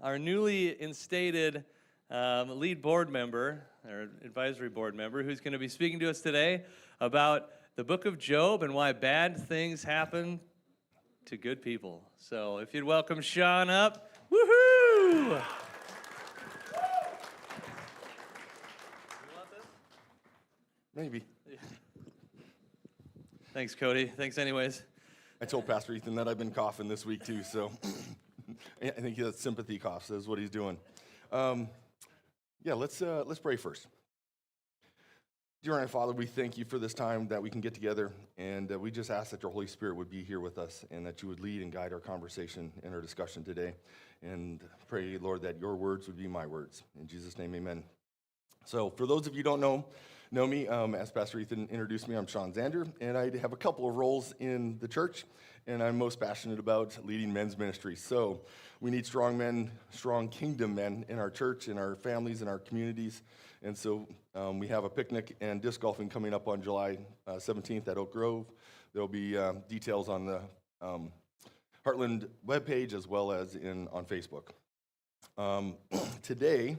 our newly instated lead board member, or advisory board member, who's going to be speaking to us today about the book of Job and why bad things happen to good people. So if you'd welcome Shawn up. Woohoo! Maybe. Thanks, Cody. Thanks anyways. I told Pastor Ethan that I've been coughing this week too, so I think he has sympathy coughs. That's what he's doing. Let's pray first. Dear Heavenly Father, we thank you for this time that we can get together, and we just ask that your Holy Spirit would be here with us and that you would lead and guide our conversation and our discussion today. And pray, Lord, that your words would be my words. In Jesus' name, amen. So for those of you who don't know me, as Pastor Ethan introduced me, I'm Shawn Zander, and I have a couple of roles in the church, and I'm most passionate about leading men's ministry. So we need strong men, strong kingdom men in our church, in our families, in our communities. And so we have a picnic and disc golfing coming up on July 17th at Oak Grove. There'll be details on the Heartland webpage as well as on Facebook. Today,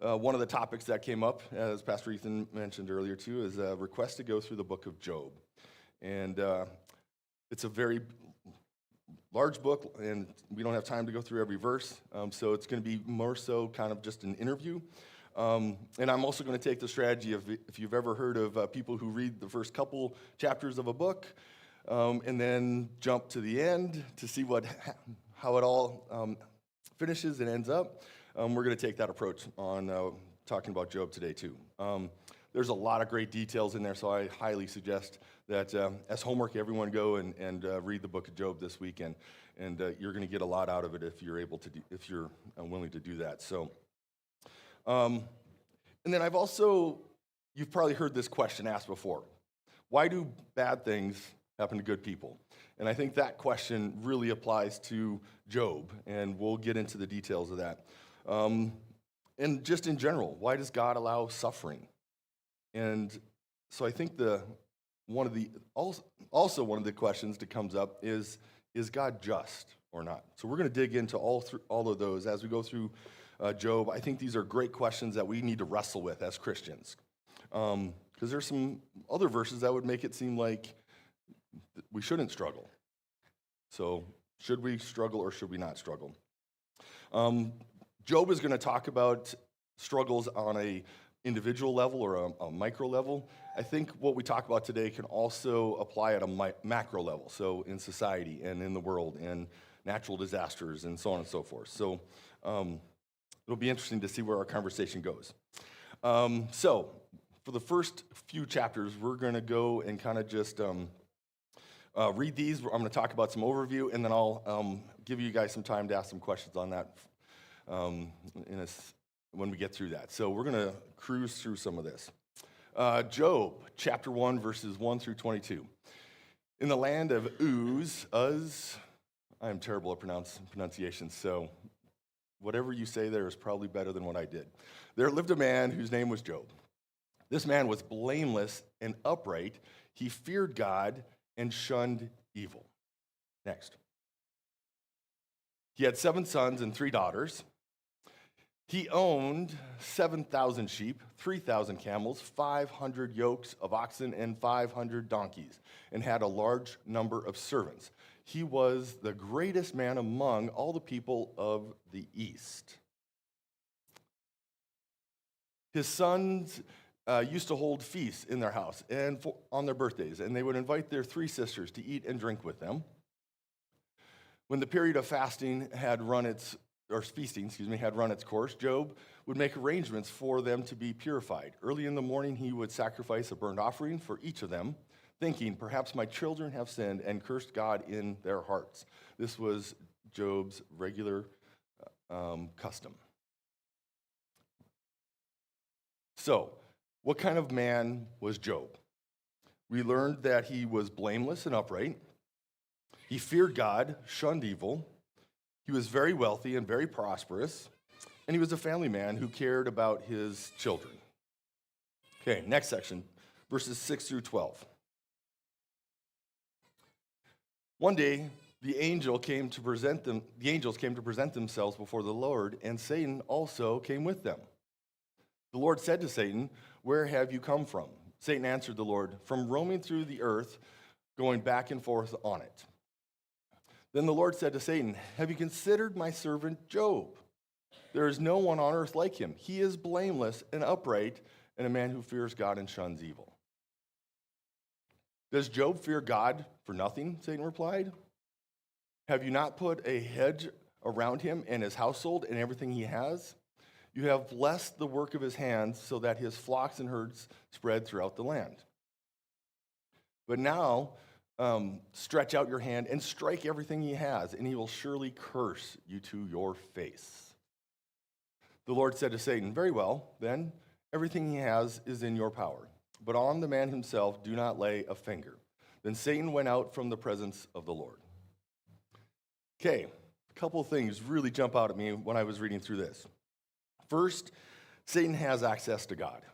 one of the topics that came up, as Pastor Ethan mentioned earlier too, is a request to go through the book of Job. And it's a very large book, and we don't have time to go through every verse, so it's going to be more so kind of just an interview. And I'm also going to take the strategy of, if you've ever heard of people who read the first couple chapters of a book and then jump to the end to see how it all finishes and ends up, we're going to take that approach on talking about Job today too. There's a lot of great details in there, so I highly suggest that as homework, everyone go and read the book of Job this weekend, and you're going to get a lot out of it if you're able to, if you're willing to do that. So, and then you've probably heard this question asked before: why do bad things happen to good people? And I think that question really applies to Job, and we'll get into the details of that. And just in general, why does God allow suffering? And so I think one of the questions that comes up is God just or not? So we're going to dig into all of those as we go through Job. I think these are great questions that we need to wrestle with as Christians, because there's some other verses that would make it seem like we shouldn't struggle. So should we struggle or should we not struggle? Job is going to talk about struggles on a individual level or a micro level. I think what we talk about today can also apply at a macro level, so in society and in the world and natural disasters and so on and so forth. So it'll be interesting to see where our conversation goes. So for the first few chapters, we're going to go and kind of just read these. I'm going to talk about some overview, and then I'll give you guys some time to ask some questions on that when we get through that. So we're going to cruise through some of this. Job, chapter 1, verses 1 through 22. In the land of Uz, I am terrible at pronunciation, so whatever you say there is probably better than what I did. There lived a man whose name was Job. This man was blameless and upright. He feared God and shunned evil. Next. He had 7 sons and 3 daughters. He owned 7,000 sheep, 3,000 camels, 500 yokes of oxen, and 500 donkeys, and had a large number of servants. He was the greatest man among all the people of the East. His sons used to hold feasts in their house and on their birthdays, and they would invite their 3 sisters to eat and drink with them. When the period of feasting had run its course, Job would make arrangements for them to be purified. Early in the morning, he would sacrifice a burnt offering for each of them, thinking, perhaps my children have sinned and cursed God in their hearts. This was Job's regular custom. So, what kind of man was Job? We learned that he was blameless and upright. He feared God, shunned evil. He was very wealthy and very prosperous, and he was a family man who cared about his children. Okay, next section, verses 6 through 12. One day, The angels came to present themselves before the Lord, and Satan also came with them. The Lord said to Satan, "Where have you come from?" Satan answered the Lord, "From roaming through the earth, going back and forth on it." Then the Lord said to Satan, "Have you considered my servant Job? There is no one on earth like him. He is blameless and upright, and a man who fears God and shuns evil." "Does Job fear God for nothing?" Satan replied. "Have you not put a hedge around him and his household and everything he has? You have blessed the work of his hands so that his flocks and herds spread throughout the land. But now stretch out your hand and strike everything he has, and he will surely curse you to your face." The Lord said to Satan, "Very well, then, everything he has is in your power, but on the man himself do not lay a finger." Then Satan went out from the presence of the Lord. Okay, a couple of things really jump out at me when I was reading through this. First, Satan has access to God.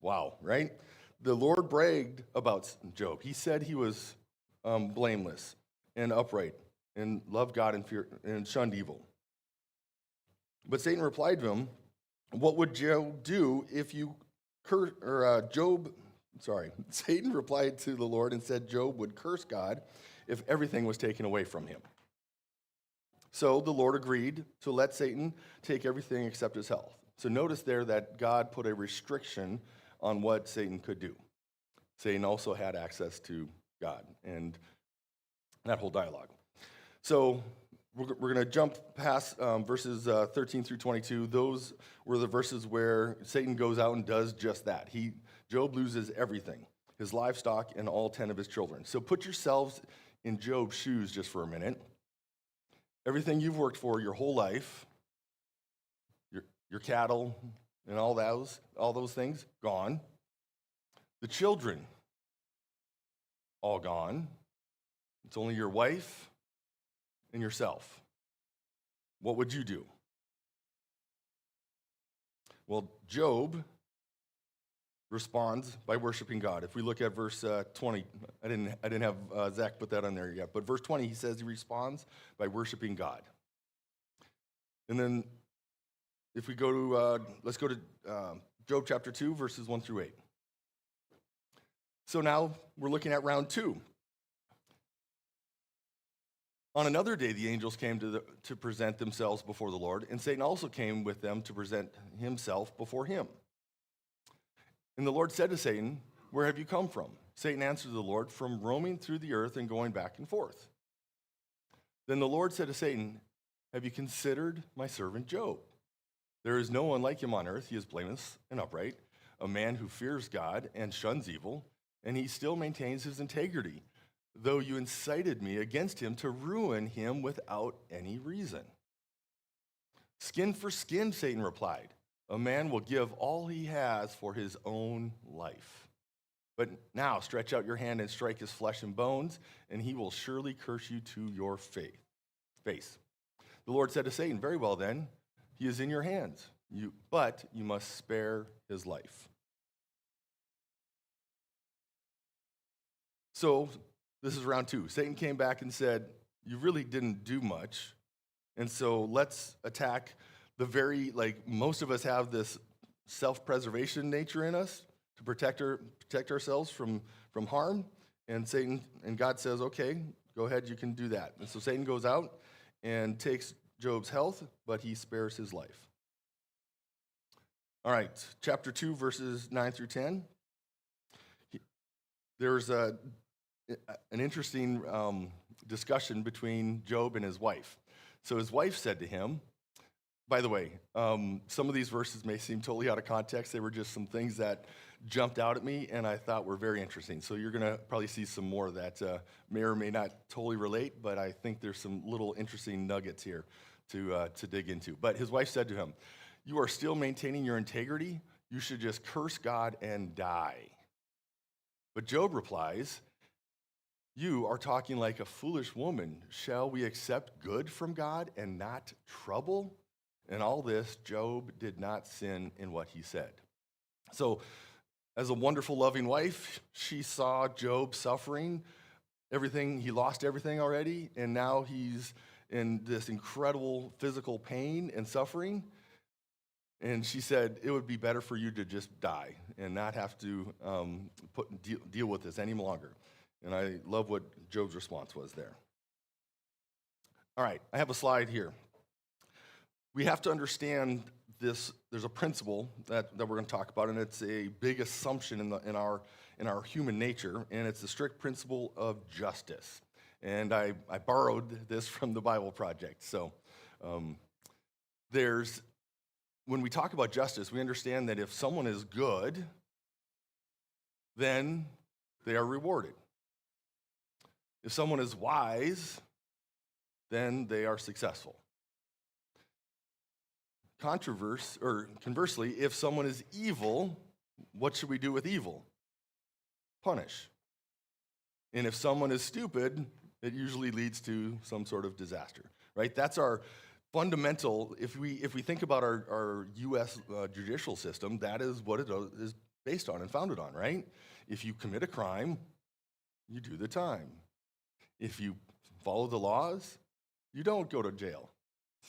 Wow, right? The Lord bragged about Job. He said he was blameless and upright and loved God and shunned evil. But Satan replied to him, "What would Job do if you Satan replied to the Lord and said Job would curse God if everything was taken away from him. So the Lord agreed to let Satan take everything except his health. So notice there that God put a restriction on what Satan could do. Satan also had access to God and that whole dialogue. So we're going to jump past verses 13 through 22. Those were the verses where Satan goes out and does just that. Job loses everything, his livestock and all 10 of his children. So put yourselves in Job's shoes just for a minute. Everything you've worked for your whole life, your cattle and all those things, gone. The children, all gone. It's only your wife and yourself. What would you do? Well, Job responds by worshiping God. If we look at verse 20, I didn't have Zach put that on there yet, but verse 20, he says he responds by worshiping God. And then if we go to, let's go to Job chapter 2, verses 1 through 8. So now we're looking at round 2. On another day, the angels came to present themselves before the Lord, and Satan also came with them to present himself before him. And the Lord said to Satan, "Where have you come from?" Satan answered the Lord, "From roaming through the earth and going back and forth." Then the Lord said to Satan, "Have you considered my servant Job? There is no one like him on earth. He is blameless and upright, a man who fears God and shuns evil, and he still maintains his integrity, though you incited me against him to ruin him without any reason." "Skin for skin," Satan replied. "A man will give all he has for his own life. But now stretch out your hand and strike his flesh and bones, and he will surely curse you to your face." The Lord said to Satan, "Very well then, he is in your hands, but you must spare his life." So this is round 2. Satan came back and said, "You really didn't do much, and so let's attack most of us have this self-preservation nature in us to protect ourselves from harm." And Satan and God says, "Okay, go ahead, you can do that." And so Satan goes out and takes Job's health, but he spares his life. All right, chapter 2, verses 9 through 10. There's an interesting discussion between Job and his wife. So his wife said to him, by the way, some of these verses may seem totally out of context. They were just some things that jumped out at me and I thought were very interesting. So you're going to probably see some more that may or may not totally relate, but I think there's some little interesting nuggets here to dig into. But his wife said to him, "You are still maintaining your integrity? You should just curse God and die." But Job replies, "You are talking like a foolish woman. Shall we accept good from God and not trouble?" In all this, Job did not sin in what he said. So, as a wonderful, loving wife, she saw Job suffering everything, he lost everything already, and now he's in this incredible physical pain and suffering. And she said, it would be better for you to just die and not have to deal with this any longer. And I love what Job's response was there. All right, I have a slide here. We have to understand this. There's a principle that we're going to talk about, and it's a big assumption in our human nature, and it's the strict principle of justice. And I borrowed this from the Bible Project. So when we talk about justice, we understand that if someone is good, then they are rewarded. If someone is wise, then they are successful. Conversely, if someone is evil, what should we do with evil? Punish. And if someone is stupid, it usually leads to some sort of disaster, right? That's our fundamental. If we think about our U.S. Judicial system, that is what it is based on and founded on, right? If you commit a crime, you do the time. If you follow the laws, you don't go to jail.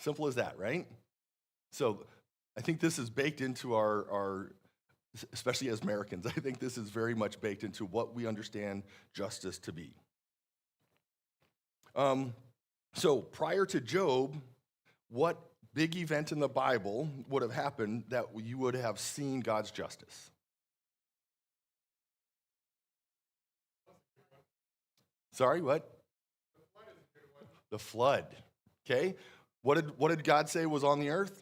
Simple as that, right? So I think this is baked into our, especially as Americans, I think this is very much baked into what we understand justice to be. So prior to Job, what big event in the Bible would have happened that you would have seen God's justice? Sorry, what? The flood. Okay? What did God say was on the earth?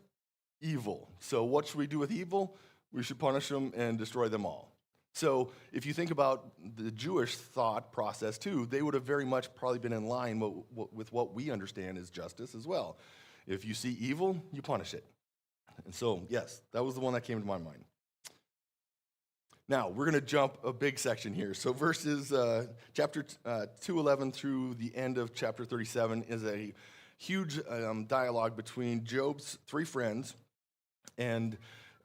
Evil. So what should we do with evil? We should punish them and destroy them all. So if you think about the Jewish thought process too, they would have very much probably been in line with what we understand as justice as well. If you see evil, you punish it. And so, yes, that was the one that came to my mind. Now, we're going to jump a big section here. So verses chapter 2:11 through the end of chapter 37 is a huge dialogue between Job's three friends and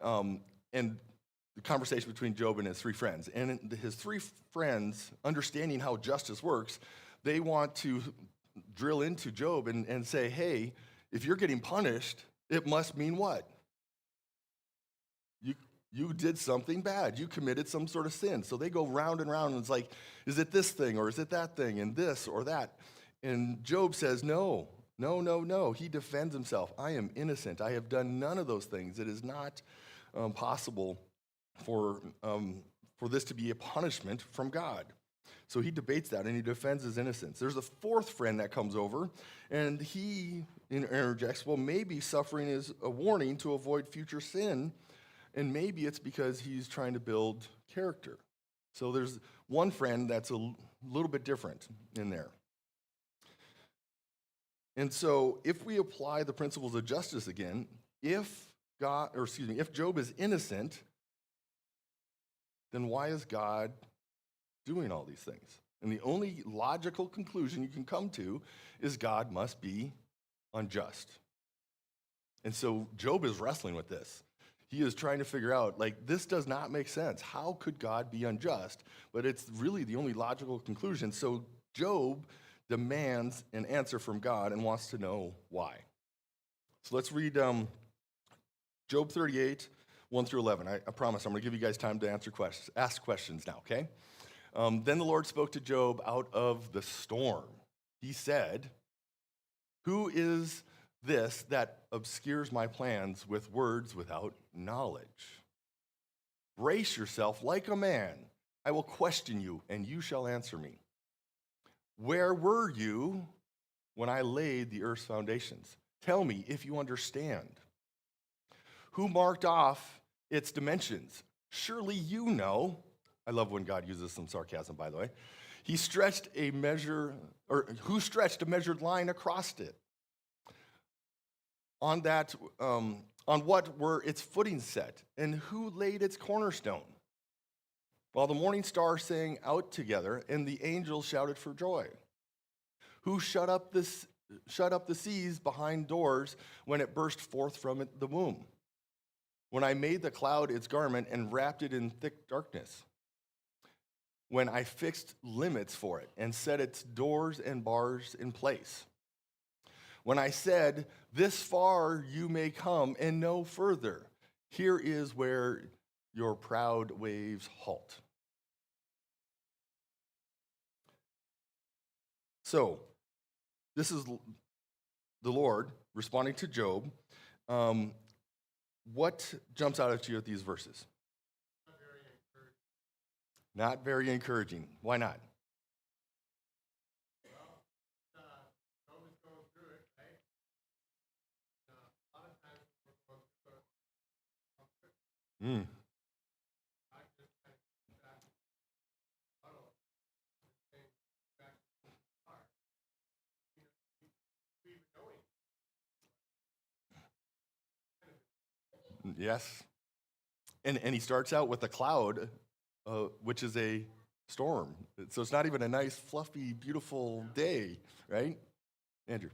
the conversation between Job and his three friends. And his three friends, understanding how justice works, they want to drill into Job and say, hey, if you're getting punished, it must mean what? You did something bad. You committed some sort of sin. So they go round and round, and it's like, is it this thing, or is it that thing, and this or that? And Job says, no. He defends himself. I am innocent. I have done none of those things. It is not possible for this to be a punishment from God. So he debates that, and he defends his innocence. There's a fourth friend that comes over, and he interjects, well, maybe suffering is a warning to avoid future sin, and maybe it's because he's trying to build character. So there's one friend that's a little bit different in there. And so if we apply the principles of justice again, if Job is innocent, then why is God doing all these things? And the only logical conclusion you can come to is God must be unjust. And so Job is wrestling with this. He is trying to figure out, this does not make sense. How could God be unjust? But it's really the only logical conclusion. So Job demands an answer from God and wants to know why. So let's read Job 38, 1 through 11. I promise I'm going to give you guys time to ask questions now, okay? Then the Lord spoke to Job out of the storm. He said, who is this that obscures my plans with words without knowledge? Brace yourself like a man. I will question you, and you shall answer me. Where were you when I laid the earth's foundations? Tell me if you understand. Who marked off its dimensions? Surely you know. I love when God uses some sarcasm, by the way. Who stretched a measured line across it? On what were its footings set? And who laid its cornerstone? While the morning stars sang out together, and the angels shouted for joy. Who shut up the seas behind doors when it burst forth from the womb? When I made the cloud its garment and wrapped it in thick darkness? when I fixed limits for it and set its doors and bars in place. When I said, this far you may come and no further. Here is where your proud waves halt. So, this is the Lord responding to Job. What jumps out at you at these verses? Not very encouraging. Why not? Mm. Yes. And he starts out with a cloud, which is a storm. So it's not even a nice, fluffy, beautiful day, right? Andrew.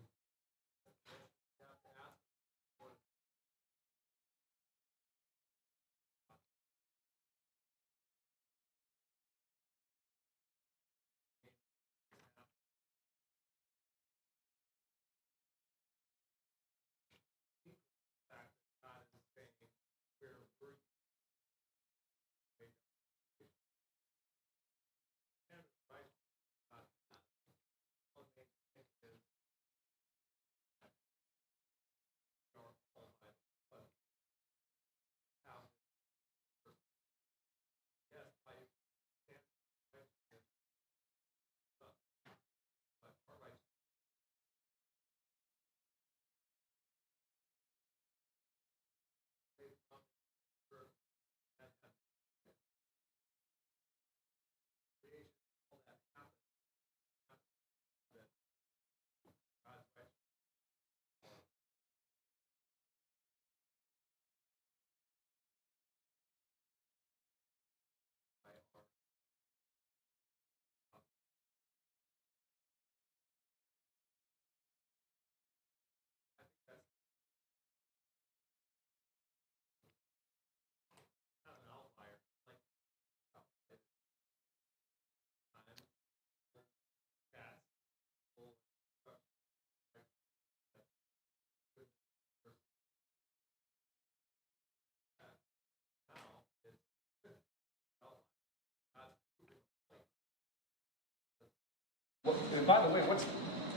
And by the way,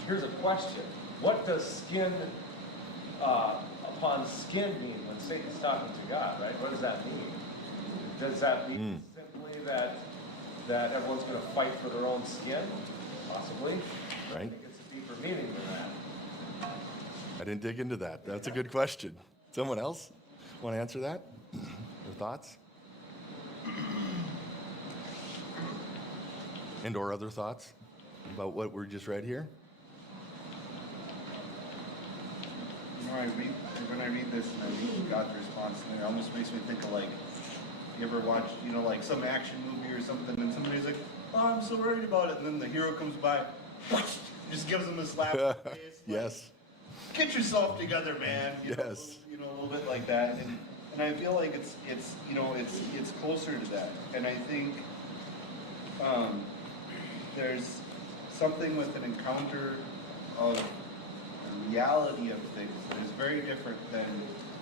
here's a question. What does skin upon skin mean when Satan's talking to God, right? What does that mean? Does that mean simply that everyone's going to fight for their own skin? Possibly. Right. I think it's a deeper meaning than that. I didn't dig into that. That's a good question. Someone else want to answer that? Your thoughts? And or other thoughts about what we just read here? You know, when I read this and I read God's response, and it almost makes me think of, like, you ever watch, like some action movie or something, and somebody's like, "Oh, I'm so worried about it," and then the hero comes by, just gives him a slap in the face. Like, Yes. Get yourself together, man. Yes. A little bit like that, and I feel like it's closer to that, and I think there's something with an encounter of the reality of things that is very different than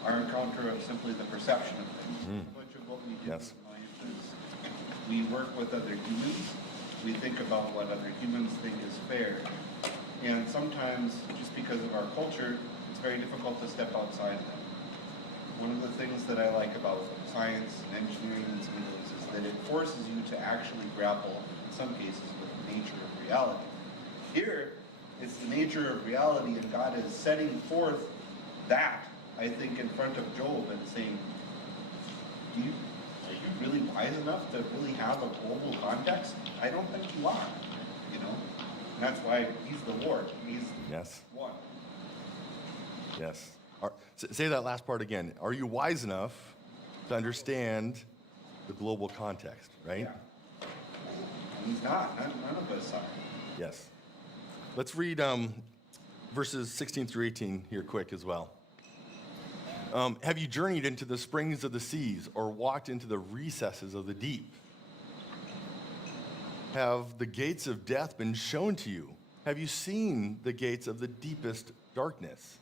our encounter of simply the perception of things. Much of what we do Yes. in life is we work with other humans, we think about what other humans think is fair, and sometimes, just because of our culture, it's very difficult to step outside of that. One of the things that I like about science and engineering and some of those is that it forces you to actually grapple, in some cases, with the nature of reality. Here, it's the nature of reality, and God is setting forth that, I think, in front of Job and saying, are you really wise enough to really have a global context? I don't think you are, And that's why he's the Lord. He's Yes. one. Yes. Say that last part again. Are you wise enough to understand the global context, right? Yeah. He's not. None of us are. Yes. Let's read verses 16 through 18 here quick as well. Have you journeyed into the springs of the seas or walked into the recesses of the deep? have the gates of death been shown to you? Have you seen the gates of the deepest darkness?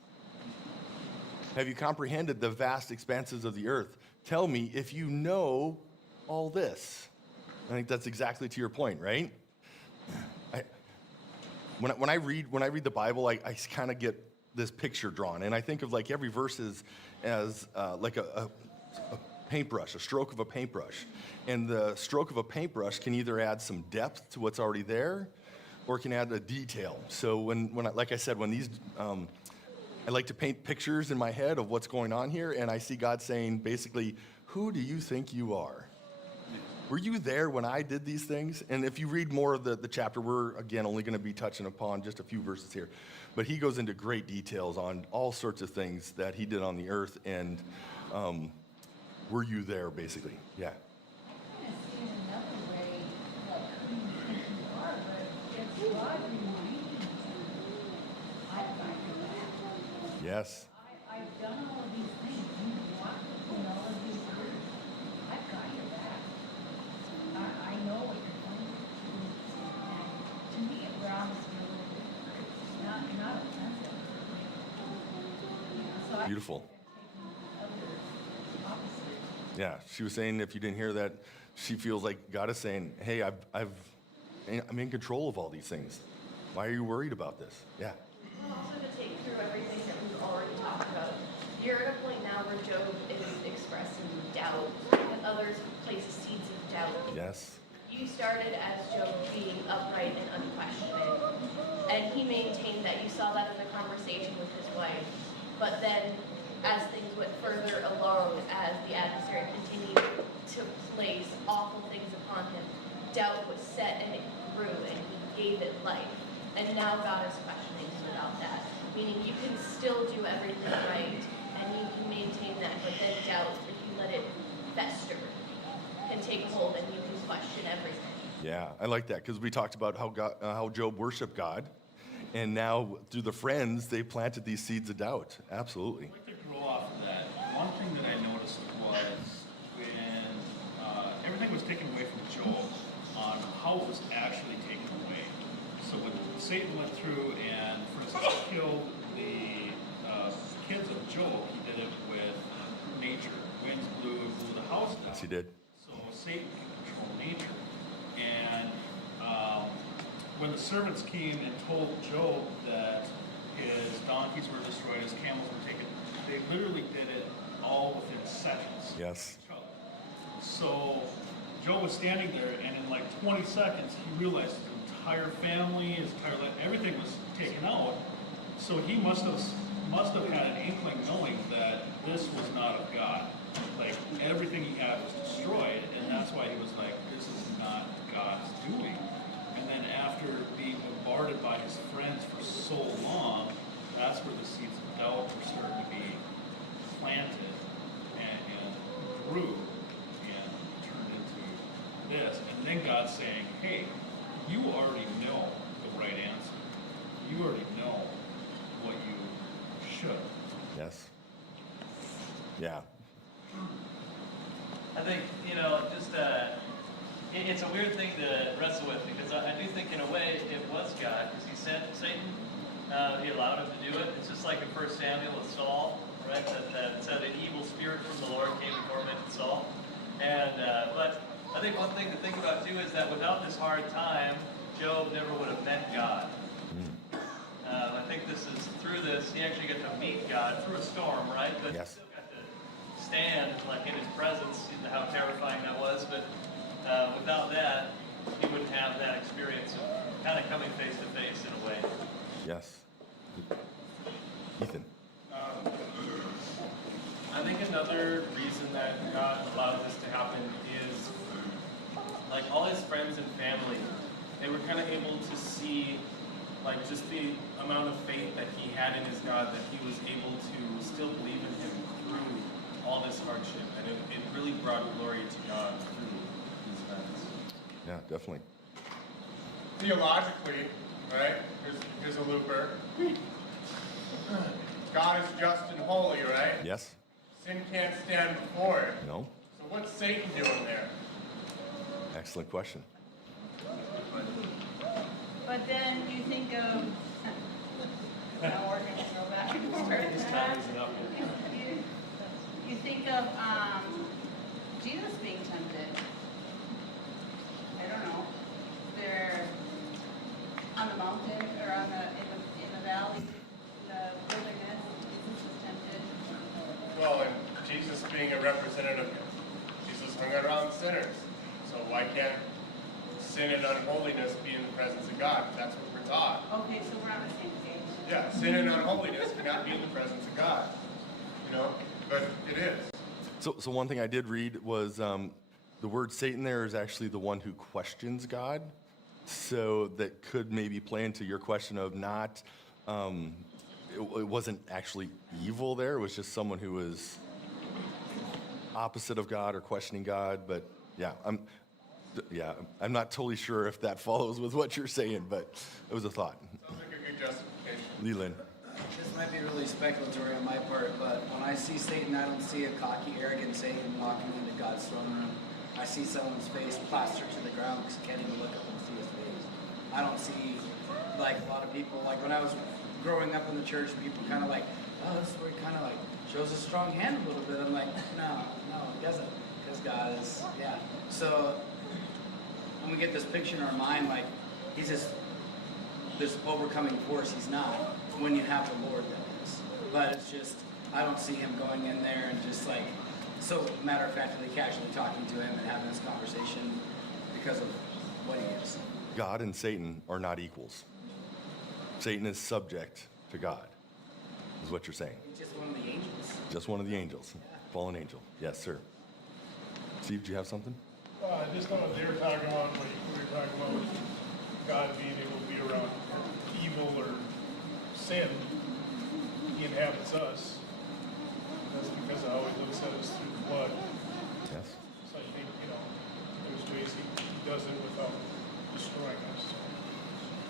Have you comprehended the vast expanses of the earth? Tell me if you know all this. I think that's exactly to your point, right? When I read the Bible, I kind of get this picture drawn, and I think of like every verse as like a paintbrush, a stroke of a paintbrush, and the stroke of a paintbrush can either add some depth to what's already there, or it can add a detail. So when like I said, when these I like to paint pictures in my head of what's going on here, and I see God saying basically, who do you think you are? Were you there when I did these things? And if you read more of the chapter, we're, again, only going to be touching upon just a few verses here. But he goes into great details on all sorts of things that he did on the earth, and were you there, basically? Yeah. I kind of see in another way, like who you think you are, but it's God you're leading to. I've got your back. Yes. I've done all of these things. You walk between all of these words. I've got your back. I know what you're going through. And to me, it grounds me a little bit. Not offensive. So I Beautiful. think other opposite. Yeah, she was saying, if you didn't hear that, she feels like God is saying, hey, I'm in control of all these things. Why are you worried about this? Yeah. Well, also to take through everything that we've already talked about, you're at a point now where Job is expressing doubt, and others place seeds of doubt. Yes. You started as Job being upright and unquestioning, and he maintained that. You saw that in the conversation with his wife. But then, as things went further along, as the adversary continued to place awful things upon him, doubt was set and it grew, and he gave it life. And now God is questioning him about that. Meaning you can still do everything right, and you can maintain that, but then doubt, if you let it fester, can take hold, and you can question everything. Yeah, I like that, because we talked about how Job worshiped God, and now through the friends, they planted these seeds of doubt. Absolutely. I'd like to grow off of that. One thing that I noticed was when everything was taken away from Job on how it was actually taken away. So when Satan went through and, for instance, killed the kids of Job, he did it with nature. Winds blew the house down. Yes, he did. So Satan can control nature. And when the servants came and told Job that his donkeys were destroyed, his camels were taken, they literally did it all within seconds. Yes. So Job was standing there, and in like 20 seconds, he realized his entire family, his entire life, everything was taken out. So he must have had an inkling, knowing that this was not of God. Like everything he had was destroyed, and that's why he was like, "This is not God's doing." And then after being bombarded by his friends for so long, that's where the seeds of doubt were starting to be planted and grew and turned into this. And then God's saying, hey, you already know the right answer. You already know what you should. Yes. Yeah. I think, just it's a weird thing to wrestle with, because I do think in a way it was God, because he sent Satan, he allowed him to do it. It's just like in 1 Samuel with Saul, right? That said an evil spirit from the Lord came and tormented Saul. And but I think one thing to think about too is that without this hard time, Job never would have met God. I think this is through this, he actually got to meet God through a storm, right? But Yes. he still got to stand like in his presence, how terrifying that was. But without that, he wouldn't have that experience of kind of coming face to face in a way. Yes. Ethan. I think another reason that God allowed this to happen is, like, all his friends and family, they were kind of able to see, like, just the amount of faith that he had in his God, that he was able to still believe in him through all this hardship. And it really brought glory to God through these events. Yeah, definitely. Theologically, right? Here's a looper. God is just and holy, right? Yes. Sin can't stand before it. No. So what's Satan doing there? Excellent question. But then you think of, now we're gonna go back and start His that. time isn't up yet. You think of, Jesus being tempted. I don't know. They're on the mountain or in the valley, in the wilderness, Jesus was tempted. Well, and Jesus being a representative, Jesus hung around sinners. So why can't sin and unholiness be in the presence of God? That's what we're taught. Okay, so we're on the same page. Yeah, sin and unholiness cannot be in the presence of God. You know, but it is. So one thing I did read was the word Satan there is actually the one who questions God. So that could maybe play into your question of not, it wasn't actually evil there. It was just someone who was opposite of God or questioning God. But I'm not totally sure if that follows with what you're saying, but it was a thought. Sounds like a good justification. Leland. This might be really speculatory on my part, but when I see Satan, I don't see a cocky, arrogant Satan walking into God's throne room. I see someone's face plastered to the ground because you can't even look up and see his face. I don't see, like, a lot of people, like when I was growing up in the church, people kind of like, oh, this is where he kind of like shows a strong hand a little bit. I'm like, no, he doesn't, because God is, yeah. So when we get this picture in our mind, like, he's just this overcoming force. He's not. When you have the Lord, that is. But it's just, I don't see him going in there and just like, so matter of factly, casually talking to him and having this conversation because of what he is. God and Satan are not equals. Satan is subject to God, is what you're saying. He's just one of the angels. Just one of the angels, fallen angel. Yes, sir. Steve, do you have something? I just know what they were talking about, what we were talking about, God being able to be around evil or sin. He inhabits us. That's because of how he looks at us through the blood. Yes. So I think, there's ways he does it without destroying us.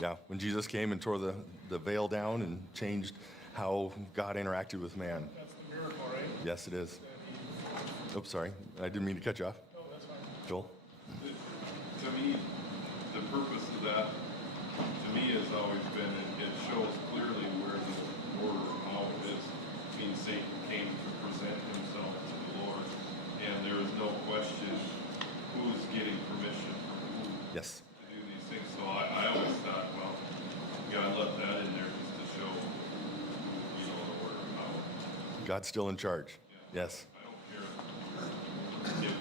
Yeah, when Jesus came and tore the veil down and changed how God interacted with man. That's the miracle, right? Yes, it is. That he, Oops, sorry. I didn't mean to cut you off. no, that's fine. Joel? To me, the purpose of that, to me, has always been, it shows clearly where the order of how it is. I mean, Satan came to present himself to the Lord, and there is no question who's getting permission from who Yes. to do these things. So I always thought, well, God left that in there just to show, the order of how. God's still in charge. Yeah. Yes. I don't care if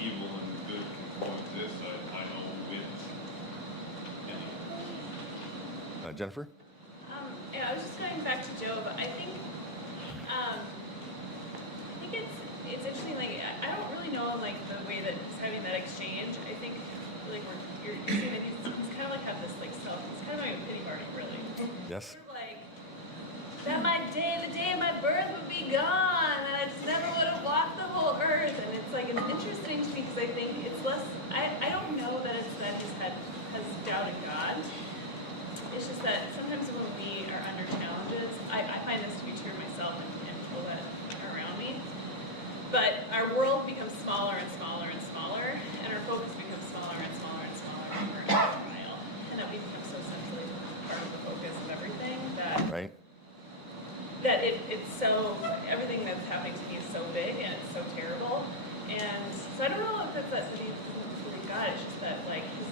evil and good can coexist. I know wins. Anyway. Jennifer? Yeah, I was just going back to Job. I think it's interesting. Like, I don't really know like the way that he's having that exchange. I think like you're saying that he's kind of like have this like self. It's kind of like a pity party, really. Yes. Sort of like that the day of my birth would be gone, and I just never would have walked the whole earth. And it's like it's interesting to me because I think it's less. I don't know that it's that his head has doubted God. It's just that sometimes when we are under challenges, I find this to be true myself and people that are around me. But our world becomes smaller and smaller and smaller, and our focus becomes smaller and smaller and smaller over a while. And that we become so centrally part of the focus of everything Right? that it's so, everything that's happening to me is so big and it's so terrible. And so I don't know if it's that he doesn't believe God, it's just that like he's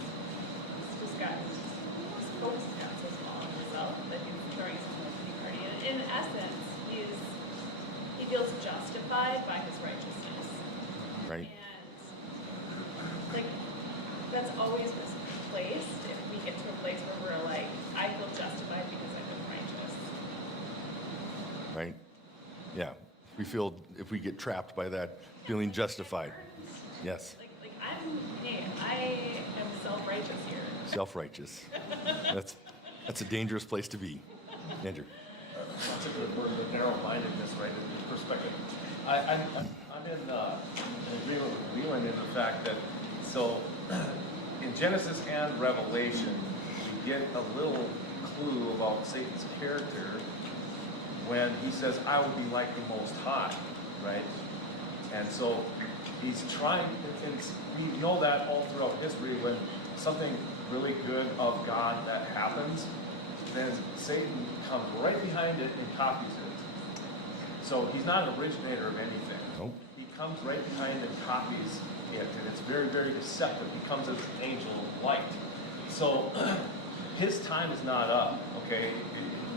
just gotten, his focus has gotten so small on himself that he's throwing something like a pity party. And in essence, he feels justified by his righteousness. Right. And like that's always misplaced if we get to a place where we're like, I feel justified because I've been righteous. Right? Yeah. We feel if we get trapped by that feeling justified. Yes. Like I am self-righteous here. Self-righteous. That's a dangerous place to be. Andrew. That's a good word, the narrow-mindedness, right, in perspective. I'm in agreement with Leland in the fact that, so, in Genesis and Revelation, we get a little clue about Satan's character when he says, I will be like the Most High, right? And so, he's trying, and we know that all throughout history when something really good of God that happens, then Satan comes right behind it and copies it. So he's not an originator of anything. Nope. He comes right behind and copies it, and it's very, very deceptive. He comes as an angel of light. So his time is not up, okay?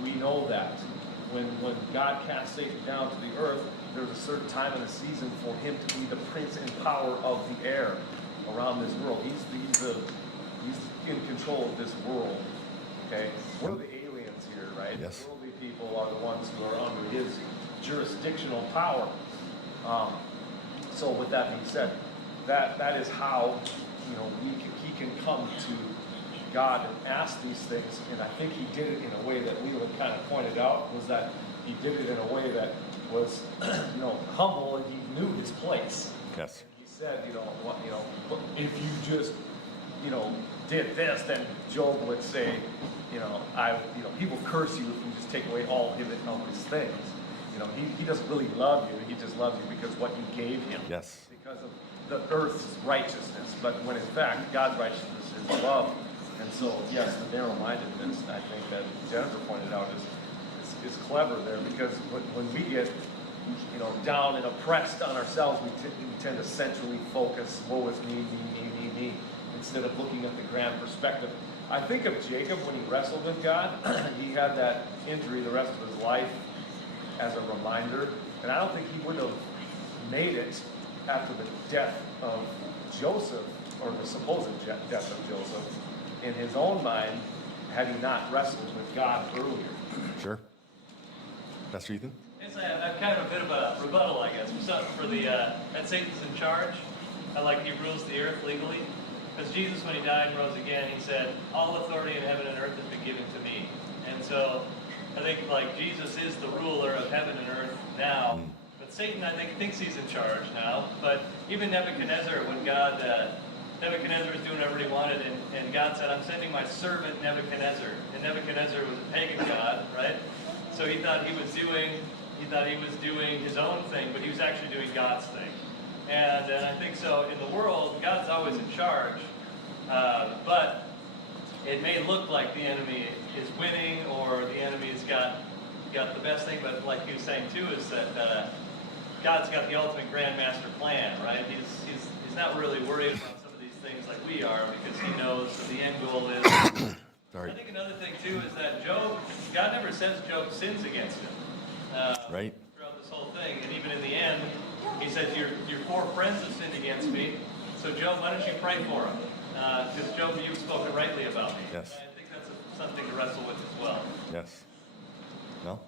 We know that. When God cast Satan down to the earth, there's a certain time and a season for him to be the prince and power of the air around this world. He's in control of this world, okay? We're the aliens here, right? Yes. Worldly people are the ones who are under his jurisdictional power. So with that being said, that is how, you know, he can come to God and ask these things, and I think he did it in a way that Leland kind of pointed out, was that he did it in a way that was, you know, humble, and he knew his place. Yes. He said, you know, if you just, you know, did this, then Job would say, you know, he will curse you if you just take away all his things. You know, he doesn't really love you. He just loves you because what you gave him. Yes. Because of the earth's righteousness, but when in fact God's righteousness is love. And so, yes, the narrow-mindedness, I think that Jennifer pointed out is clever there, because when we get, you know, down and oppressed on ourselves, we tend to centrally focus, woe is me, instead of looking at the grand perspective. I think of Jacob when he wrestled with God. He had that injury the rest of his life as a reminder, and I don't think he would have made it after the death of Joseph, or the supposed death of Joseph, in his own mind, had he not wrestled with God earlier. Sure. Pastor Ethan? It's a kind of a bit of a rebuttal, I guess, for the that Satan's in charge. Like he rules the earth legally. Because Jesus, when he died and rose again, he said, all authority in heaven and earth has been given to me. And so I think like Jesus is the ruler of heaven and earth now. But Satan, I think, thinks he's in charge now. But even Nebuchadnezzar, when Nebuchadnezzar was doing whatever he wanted, and God said, I'm sending my servant Nebuchadnezzar. And Nebuchadnezzar was a pagan god, right? So he thought he was doing his own thing, but he was actually doing God's thing. And I think so in the world, God's always in charge. But it may look like the enemy is winning, or the enemy's got the best thing, but like he was saying too, is that God's got the ultimate grand master plan, right? He's not really worried about some of these things like we are, because he knows that the end goal is. Sorry. I think another thing too is that God never says Job sins against him. Right. Throughout this whole thing, and even in the end, he says, your 4 friends have sinned against me, so Job, why don't you pray for them? Because Job, you've spoken rightly about me. Yes. And I think that's something to wrestle with as well. Yes. No?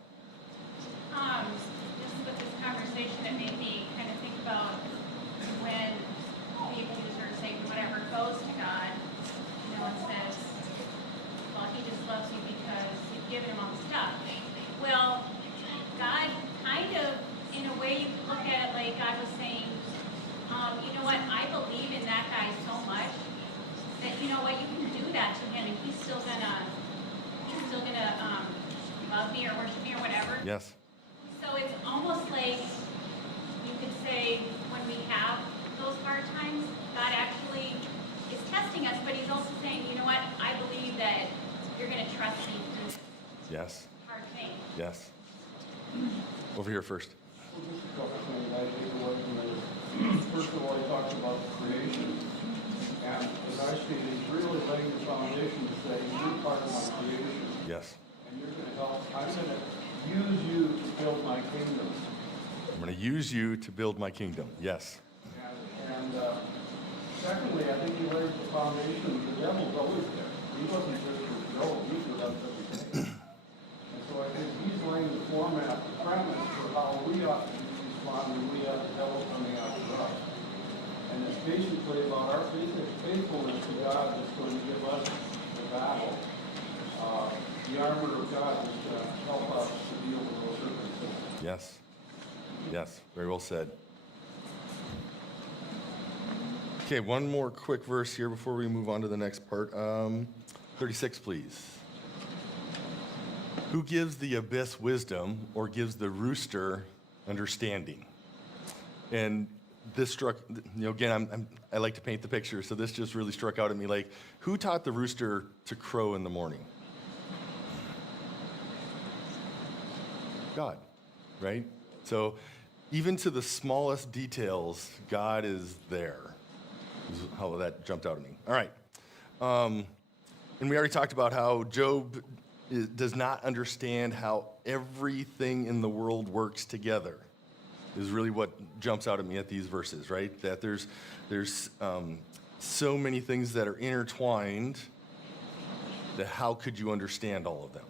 Just with this conversation, it made me kind of think about when the accuser, Satan, whatever, goes to God, you know, and says, well, he just loves you because you've given him all the stuff. Well, God kind of, in a way, you could look at it like God was saying, you know what, I believe in that guy so much that, you know what, you can do that to him and he's still gonna love me or worship me or whatever. Yes. So it's almost like you could say when we have those hard times, God actually is testing us, but he's also saying, you know what, I believe that you're going to trust me through this Yes. hard thing. Yes. Over here first. Well, just a couple things I take away from this. First of all, he talks about creation. And as I see it, he's really laying the foundation to say, you're part of my creation. Yes. And you're going to help. I'm going to use you to build my kingdom. I'm going to use you to build my kingdom. Yes. And secondly, I think he lays the foundation. The devil's always there. He wasn't just for Job. He was us everything. And so I think he's laying the format, the premise for how we ought to respond when we have the devil coming after us. And it's basically about our faithfulness to God that's going to give us the battle. The armor of God is to help us to deal with those circumstances. Yes. Yes. Very well said. Okay, one more quick verse here before we move on to the next part. 36, please. Who gives the abyss wisdom, or gives the rooster understanding? And this struck, again, I like to paint the picture, so this just really struck out at me. Like, who taught the rooster to crow in the morning? God, right? So even to the smallest details, God is there. Is how that jumped out at me. All right. And we already talked about how Job does not understand how everything in the world works together. Is really what jumps out at me at these verses, right? That there's so many things that are intertwined that how could you understand all of them?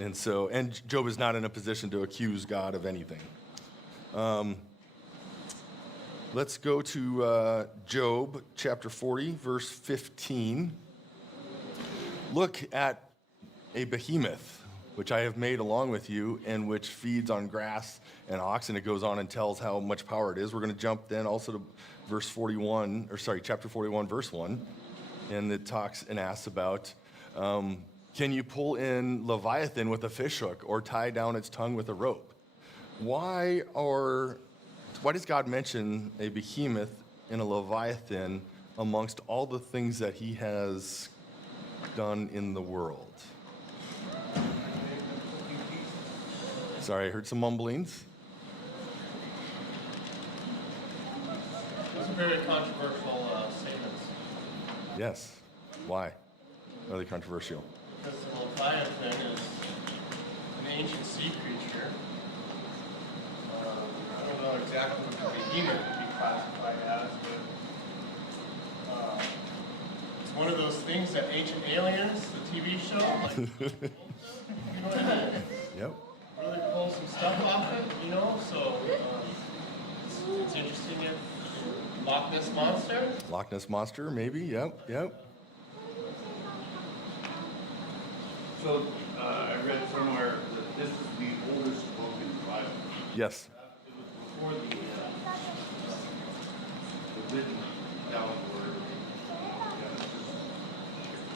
And Job is not in a position to accuse God of anything. Let's go to Job chapter 40, verse 15. Look at a behemoth, which I have made along with you, and which feeds on grass and oxen. It goes on and tells how much power it is. We're going to jump then also to chapter 41, verse 1. And it talks and asks about, can you pull in Leviathan with a fishhook or tie down its tongue with a rope? Why does God mention a behemoth and a Leviathan amongst all the things that he has done in the world? Sorry, I heard some mumblings. Those are very controversial statements. Yes. Why are they controversial? Because the Leviathan is an ancient sea creature. I don't know exactly what the behemoth would be classified as, but it's one of those things that Ancient Aliens, the TV show, like, you know what I mean? Yep. Really pull some stuff off it, so it's interesting. Loch Ness Monster? Loch Ness Monster, maybe, yep. So, I read somewhere that this is the oldest book in the Bible. Yes. It was before the written down word. Genesis.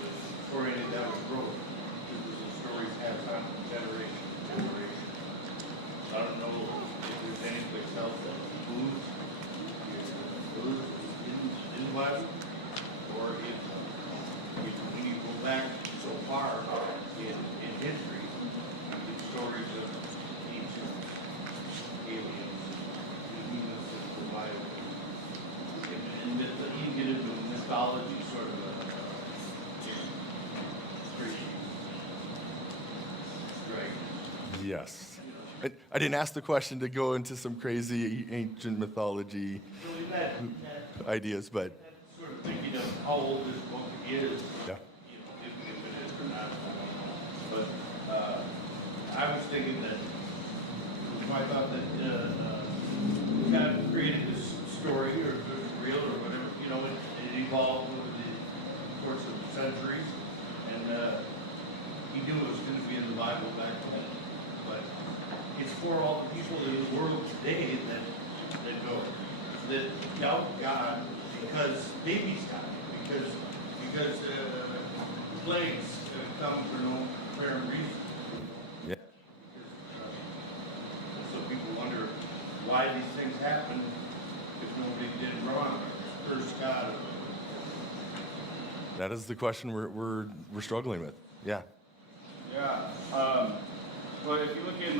The story that was wrote. It was the stories passed on from generation to generation. I don't know if there's anything else that includes in the Bible, or if when you go back so far in history, the stories of ancient aliens, behemoths of the Bible, and you get into mythology sort of Yes. I didn't ask the question to go into some crazy ancient mythology ideas, but sort of thinking of how old this book is. Yeah. If it is or not, I don't know. But I was thinking that I thought that God created this story, or if it was real or whatever, it evolved over the course of centuries, and he knew it was going to be in the Bible back then. But it's for all the people in the world today that doubt God because babies die, because plagues come for no apparent reason. Yeah. So people wonder why these things happen if nobody did wrong or cursed God. That is the question we're struggling with. Yeah. Yeah. Well, if you look in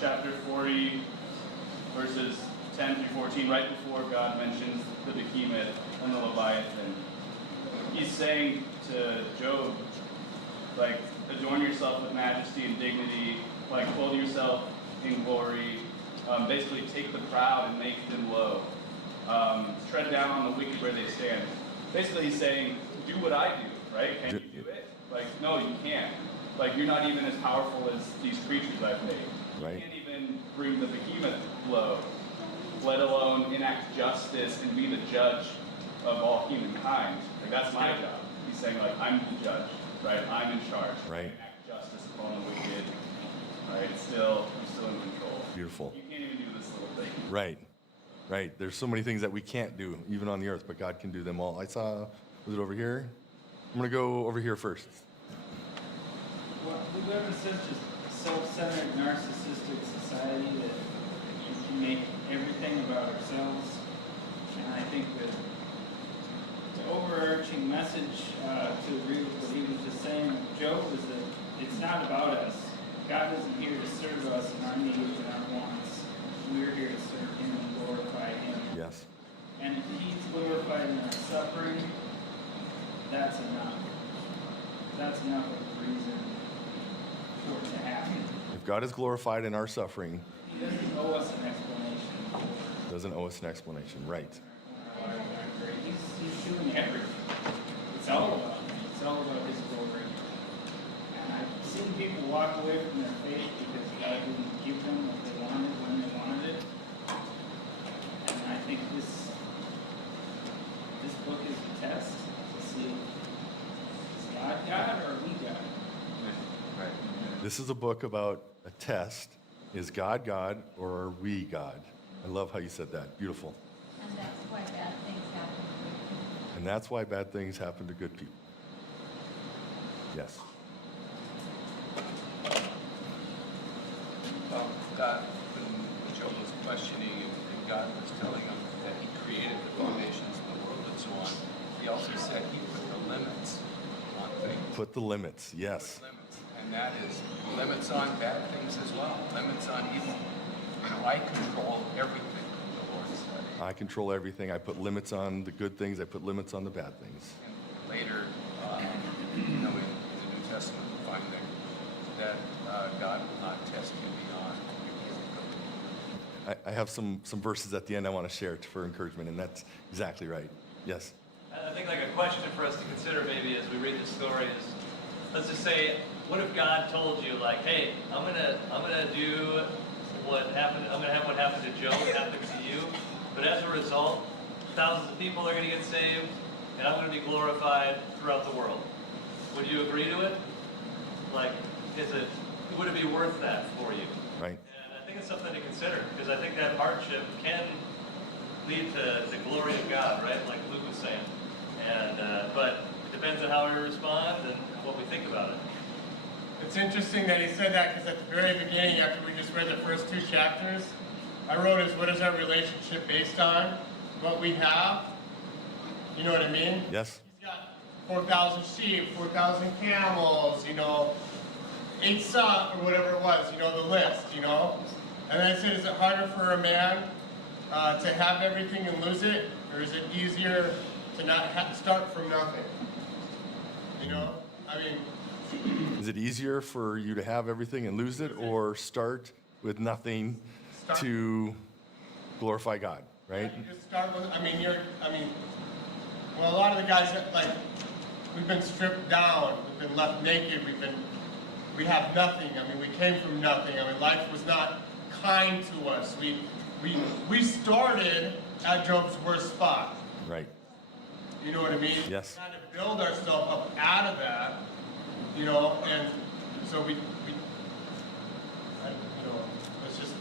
chapter 40, verses 10 through 14, right before God mentions the behemoth and the Leviathan, he's saying to Job, adorn yourself with majesty and dignity, clothe yourself in glory, basically take the proud and make them low, tread down on the wicked where they stand. Basically, he's saying, do what I do, right? Can you do it? No, you can't. You're not even as powerful as these creatures I've made. Right. You can't even bring the behemoth low, let alone enact justice and be the judge of all humankind. That's my job. He's saying, I'm the judge, right? I'm in charge. Right. Enact justice upon the wicked, right? I'm still in control. Beautiful. You can't even do this little thing. Right. There's so many things that we can't do, even on the earth, but God can do them all. Was it over here? I'm going to go over here first. Well, we live in such a self-centered, narcissistic society that we can make everything about ourselves. ourselves. And I think that the overarching message, to agree with what he was just saying of Job, is that it's not about us. God isn't here to serve us in our needs and our wants. We're here to serve him and glorify him. Yes. And if he's glorified in our suffering, that's enough. That's enough of a reason for it to happen. If God is glorified in our suffering, He doesn't owe us an explanation. doesn't owe us an explanation, right? He's doing everything. It's all about him. It's all about his glory. And I've seen people walk away from their faith because God didn't give them what they wanted when they wanted it. And I think this book is a test to see, is God God or are we God? Right. This is a book about a test. Is God God or are we God? I love how you said that. Beautiful. And that's why bad things happen to good people. And that's why bad things happen to good people. Yes. Well, God, when Job was questioning and God was telling him that he created the foundations of the world and so on, he also said he put the limits on things. Put the limits, yes. Limits. And that is limits on bad things as well, limits on evil. I control everything, the Lord said. I control everything. I put limits on the good things. I put limits on the bad things. And later, in the New Testament, we find that God will not test you beyond your ability. I have some verses at the end I want to share for encouragement, and that's exactly right. Yes? I think like a question for us to consider maybe as we read the story is, let's just say, what if God told you, like, hey, I'm gonna do what happened, I'm gonna have what happened to Job happen to you, but as a result, thousands of people are gonna get saved, and I'm gonna be glorified throughout the world. Would you agree to it? Like, would it be worth that for you? Right. And I think it's something to consider, because I think that hardship can lead to the glory of God, right? Like Luke was saying. And but it depends on how we respond and what we think about it. It's interesting that he said that because at the very beginning, after we just read the first 2 chapters, I wrote is what is our relationship based on? What we have? You know what I mean? Yes. He's got 4,000 sheep, 4,000 camels, 8 sons, or whatever it was, the list, And then I said, is it harder for a man to have everything and lose it? Or is it easier to not start from nothing? Is it easier for you to have everything and lose it, or start with nothing to glorify God, right? You just start with, well, a lot of the guys that, we've been stripped down, we've been left naked, we have nothing. We came from nothing. Life was not kind to us. We started at Job's worst spot. Right. You know what I mean? Yes. We kind of build ourselves up out of that, and so it's just,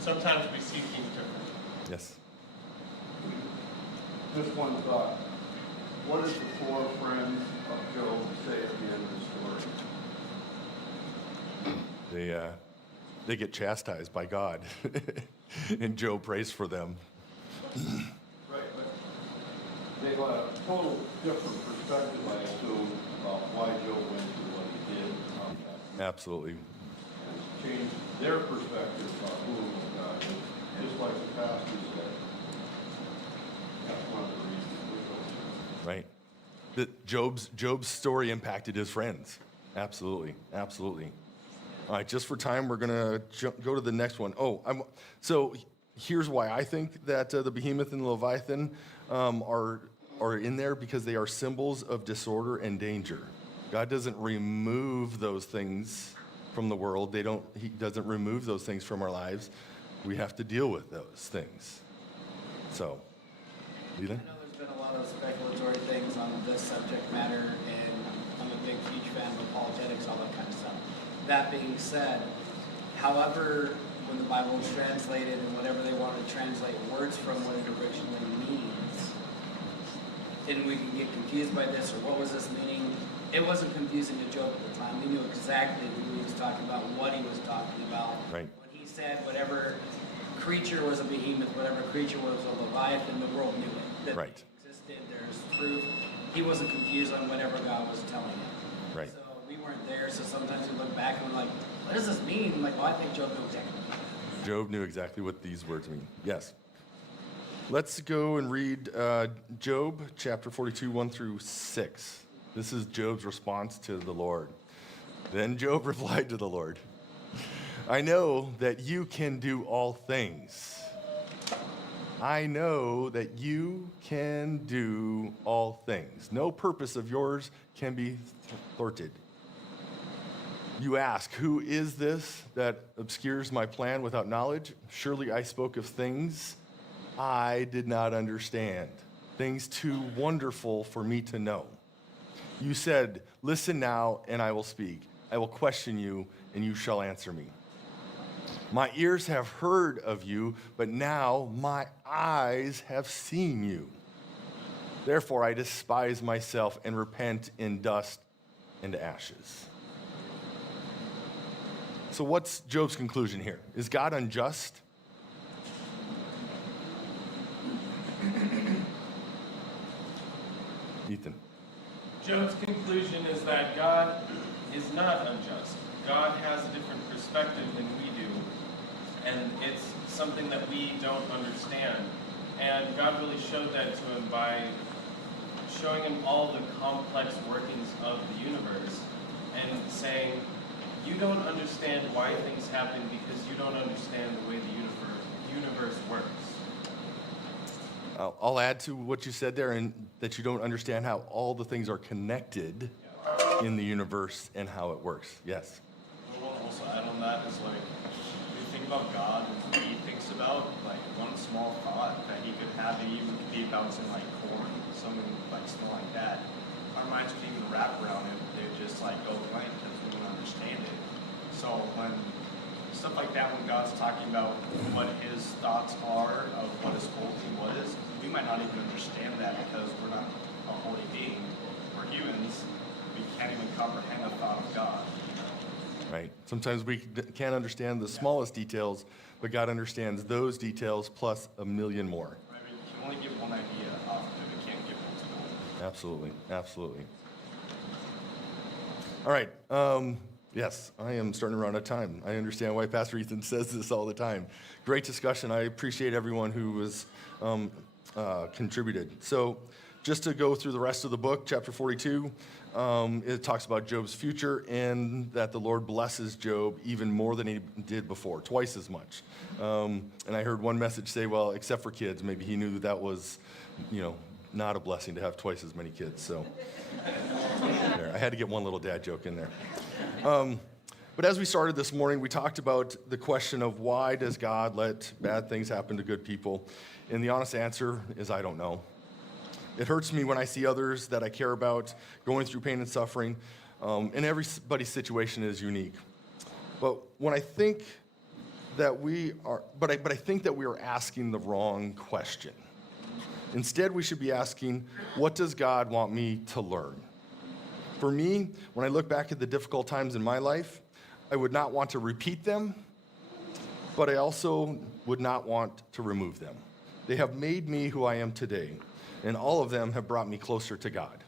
sometimes we see things different. Yes. Just one thought. What did the 4 friends of Job say at the end of the story? They get chastised by God, and Job prays for them. Right, but they got a total different perspective, I assume, about why Job went through what he did. Absolutely. And changed their perspective about who was God. Just like the pastor said, that's one of the reasons we're going through. Right. That Job's story impacted his friends. Absolutely. Absolutely. All right, just for time, we're going to go to the next one. So here's why I think that the behemoth and the leviathan are in there, because they are symbols of disorder and danger. God doesn't remove those things from the world. He doesn't remove those things from our lives. We have to deal with those things. So, Leland? I know there's been a lot of speculatory things on this subject matter, and I'm a big, huge fan of apologetics, all that kind of stuff. That being said, however, when the Bible is translated and whatever they want to translate words from what it originally means, and we can get confused by this, or what was this meaning? It wasn't confusing to Job at the time. We knew exactly who he was talking about, what he was talking about. Right. When he said whatever creature was a behemoth, whatever creature was a leviathan, the world knew it. That Right. it existed, there's proof. He wasn't confused on whatever God was telling him. Right. So we weren't there, so sometimes we look back and we're like, what does this mean? I'm like, well, I think Job knew exactly what it meant. Job knew exactly what these words mean. Yes. Let's go and read Job chapter 42, 1 through 6. This is Job's response to the Lord. Then Job replied to the Lord, I know that you can do all things. I know that you can do all things. No purpose of yours can be thwarted. You ask, who is this that obscures my plan without knowledge? Surely I spoke of things I did not understand, things too wonderful for me to know. You said, listen now, and I will speak. I will question you, and you shall answer me. My ears have heard of you, but now my eyes have seen you. Therefore I despise myself and repent in dust and ashes. So what's Job's conclusion here? Is God unjust? Ethan. Job's conclusion is that God is not unjust. God has a different perspective than we do, and it's something that we don't understand. And God really showed that to him by showing him all the complex workings of the universe and saying, you don't understand why things happen because you don't understand the way the universe works. I'll add to what you said there, and that you don't understand how all the things are connected in the universe and how it works. Yes. What I'll also add on that is, like, when you think about God and what he thinks about, like, one small thought that he could have, and even be bouncing like corn, something like small like that, our minds couldn't even wrap around it. They'd just like go blank because we don't understand it. So when stuff like that, when God's talking about what his thoughts are of what his goal to what is, we might not even understand that because we're not a holy being. We're humans. We can't even comprehend the thought of God. Right. Sometimes we can't understand the smallest details, but God understands those details plus a million more. Right? We can only get one idea off of it. We can't get multiple. Absolutely. Absolutely. All right. Yes, I am starting to run out of time. I understand why Pastor Ethan says this all the time. Great discussion. I appreciate everyone who was contributed. So just to go through the rest of the book, chapter 42, it talks about Job's future and that the Lord blesses Job even more than he did before, twice as much. And I heard one message say, well, except for kids, maybe he knew that was, not a blessing to have twice as many kids. So there, I had to get one little dad joke in there. But as we started this morning, we talked about the question of why does God let bad things happen to good people? And the honest answer is I don't know. It hurts me when I see others that I care about going through pain and suffering, and everybody's situation is unique. But when I think that I think that we are asking the wrong question. Instead, we should be asking, what does God want me to learn? For me, when I look back at the difficult times in my life, I would not want to repeat them, but I also would not want to remove them. They have made me who I am today, and all of them have brought me closer to God.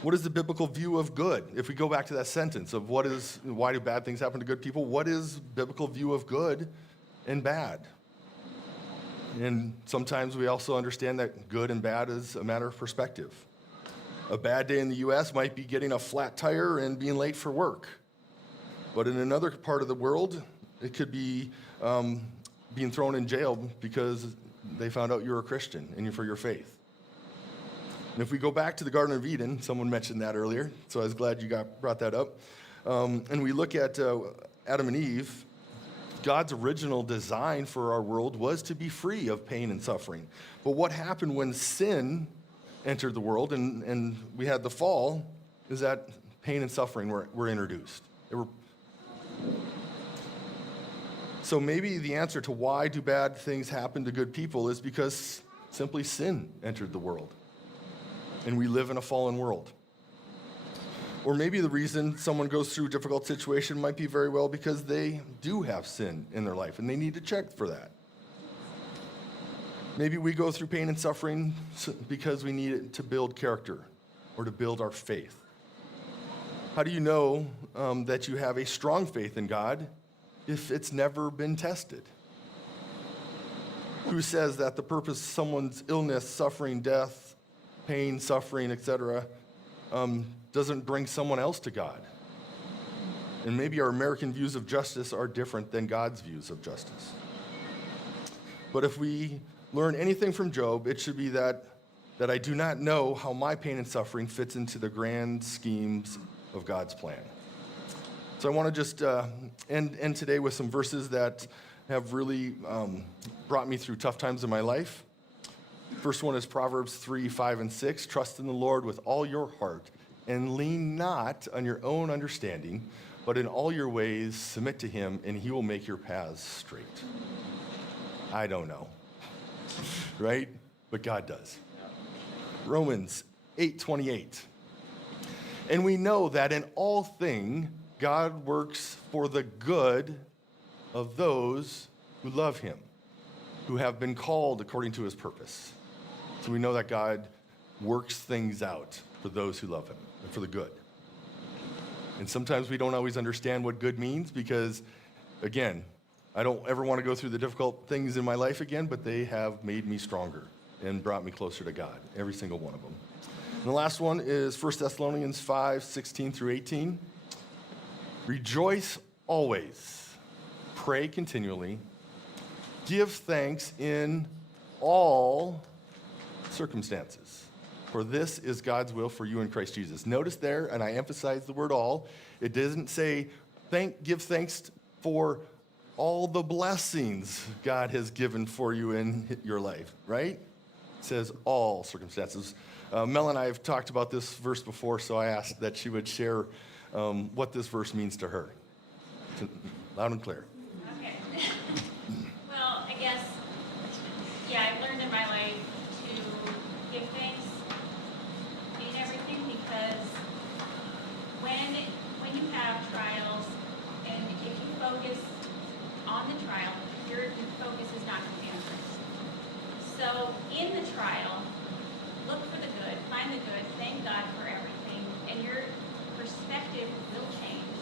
What is the biblical view of good? If we go back to that sentence of why do bad things happen to good people, what is biblical view of good and bad? And sometimes we also understand that good and bad is a matter of perspective. A bad day in the U.S. might be getting a flat tire and being late for work. But in another part of the world, it could be being thrown in jail because they found out you're a Christian and you're for your faith. And if we go back to the Garden of Eden, someone mentioned that earlier, so I was glad you brought that up. And we look at Adam and Eve, God's original design for our world was to be free of pain and suffering. But what happened when sin entered the world and we had the fall is that pain and suffering were introduced. So maybe the answer to why do bad things happen to good people is because simply sin entered the world. And we live in a fallen world. Or maybe the reason someone goes through a difficult situation might be very well because they do have sin in their life and they need to check for that. Maybe we go through pain and suffering because we need it to build character or to build our faith. How do you know that you have a strong faith in God if it's never been tested? Who says that the purpose of someone's illness, suffering, death, pain, suffering, etc., doesn't bring someone else to God? And maybe our American views of justice are different than God's views of justice. But if we learn anything from Job, it should be that I do not know how my pain and suffering fits into the grand schemes of God's plan. So I want to just end today with some verses that have really brought me through tough times in my life. First one is Proverbs 3, 5, and 6. Trust in the Lord with all your heart and lean not on your own understanding, but in all your ways submit to him, and he will make your paths straight. I don't know, right? But God does. Romans 8:28. And we know that in all things God works for the good of those who love him, who have been called according to his purpose. So we know that God works things out for those who love him and for the good. And sometimes we don't always understand what good means because, again, I don't ever want to go through the difficult things in my life again, but they have made me stronger and brought me closer to God, every single one of them. And the last one is 1 Thessalonians 5, 16 through 18. Rejoice always, pray continually, give thanks in all circumstances, for this is God's will for you in Christ Jesus. Notice there, and I emphasize the word all, it doesn't say give thanks for all the blessings God has given for you in your life, right? It says all circumstances. Mel and I have talked about this verse before, so I asked that she would share what this verse means to her. Loud and clear. Okay. Well, I guess, I've learned in my life to give thanks in everything because when you have trials and if you focus on the trial, your focus is not going to be on Christ. So in the trial, look for the good, find the good, thank God for everything, and your perspective will change.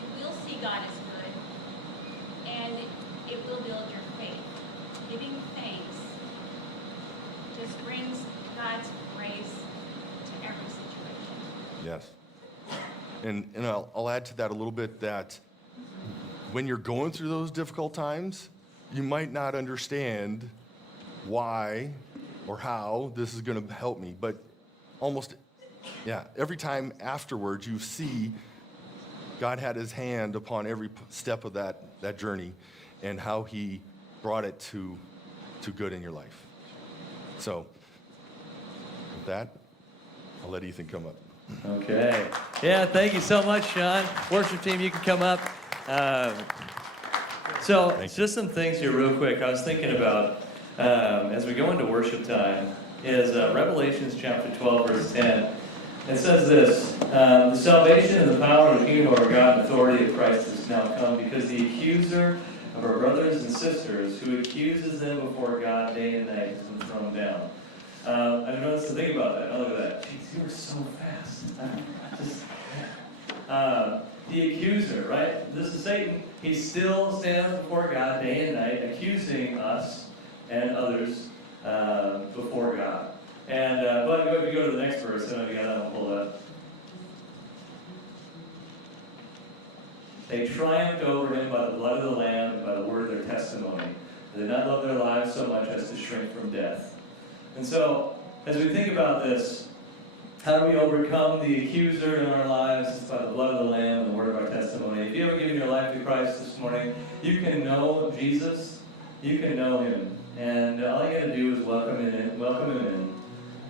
You will see God as good, and it will build your faith. Giving thanks just brings God's grace to every situation. Yes. And I'll add to that a little bit that when you're going through those difficult times, you might not understand why or how this is going to help me, but every time afterwards you see God had his hand upon every step of that journey and how he brought it to good in your life. So with that, I'll let Ethan come up. Okay. Yeah, thank you so much, Shawn. Worship team, you can come up. So just some things here real quick. I was thinking about, as we go into worship time, is Revelations chapter 12, verse 10. It says this, the salvation and the power and the kingdom of our God and authority of Christ has now come, because the accuser of our brothers and sisters, who accuses them before God day and night, has been thrown down. I don't know what to think about that. Oh, look at that. Jeez, you were so fast. The accuser, right? This is Satan. He still stands before God day and night, accusing us and others before God. And but if you go to the next verse, I know you got that one pulled up. They triumphed over him by the blood of the Lamb and by the word of their testimony. They did not love their lives so much as to shrink from death. And so, as we think about this, how do we overcome the accuser in our lives? It's by the blood of the Lamb and the word of our testimony. If you haven't given your life to Christ this morning, you can know Jesus. You can know him. And all you got to do is welcome him in,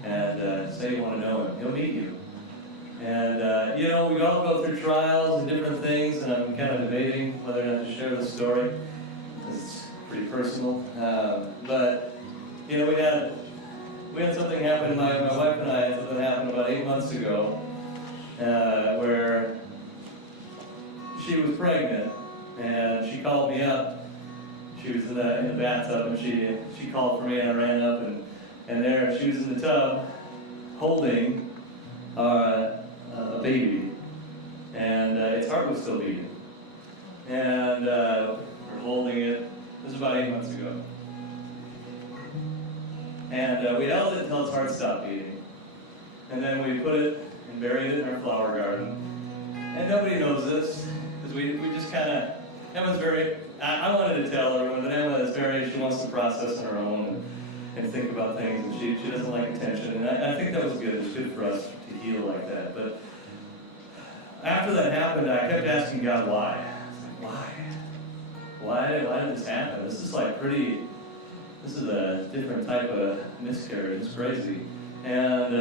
and say you want to know him. He'll meet you. And, we all go through trials and different things, and I'm kind of debating whether or not to share the story. It's pretty personal. But we had something happen, my wife and I had something happen about 8 months ago. where she was pregnant, and she called me up. She was in the bathtub, and she called for me, and I ran up, and there she was in the tub holding a baby, and its heart was still beating. And we're holding it. This was about 8 months ago. And we held it until its heart stopped beating. And then we put it and buried it in our flower garden. And nobody knows this, because we just kind of, Emma's very, I wanted to tell everyone, but Emma is very, she wants to process on her own and think about things, and she doesn't like attention. And I think that was good. It's good for us to heal like that. But after that happened, I kept asking God why. Why did this happen? This is like this is a different type of miscarriage. It's crazy. And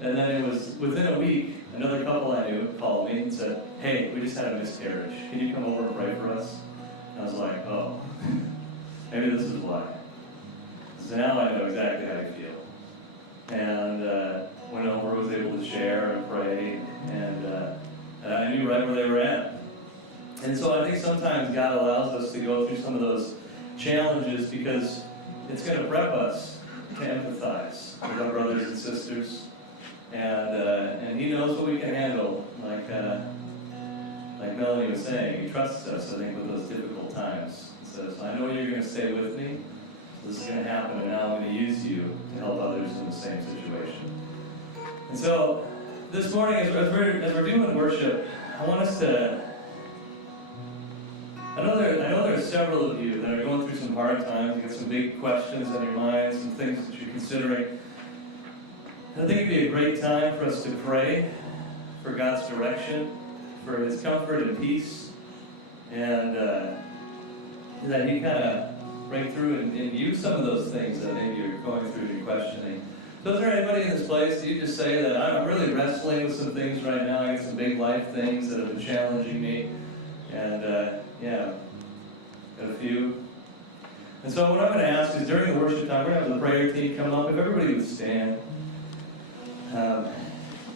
then it was within a week, another couple I knew called me and said, hey, we just had a miscarriage. Can you come over and pray for us? And I was like, oh, maybe this is why. So now I know exactly how you feel. And went over, was able to share and pray, and I knew right where they were at. And so I think sometimes God allows us to go through some of those challenges because it's going to prep us to empathize with our brothers and sisters. And He knows what we can handle, like Melanie was saying. He trusts us, I think, with those difficult times. He says, I know you're going to stay with me. This is going to happen, and now I'm going to use you to help others in the same situation. And so this morning, as we're doing worship, I want us to... I know there are several of you that are going through some hard times. You got some big questions on your mind, some things that you're considering. And I think it'd be a great time for us to pray for God's direction, for His comfort and peace, and that He kind of break through and use some of those things that maybe you're going through and you're questioning. So is there anybody in this place that you just say that I'm really wrestling with some things right now? I got some big life things that have been challenging me. And yeah, got a few. And so what I'm going to ask is during the worship time, we're going to have the prayer team come up. If everybody would stand.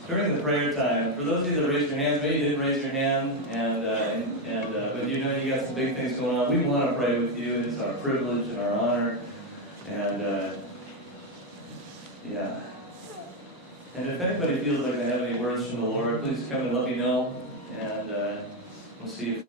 During the prayer time, for those of you that raised your hands, maybe you didn't raise your hand, but you know you got some big things going on. We want to pray with you. It's our privilege and our honor. And yeah. And if anybody feels like they have any words from the Lord, please come and let me know. And we'll see if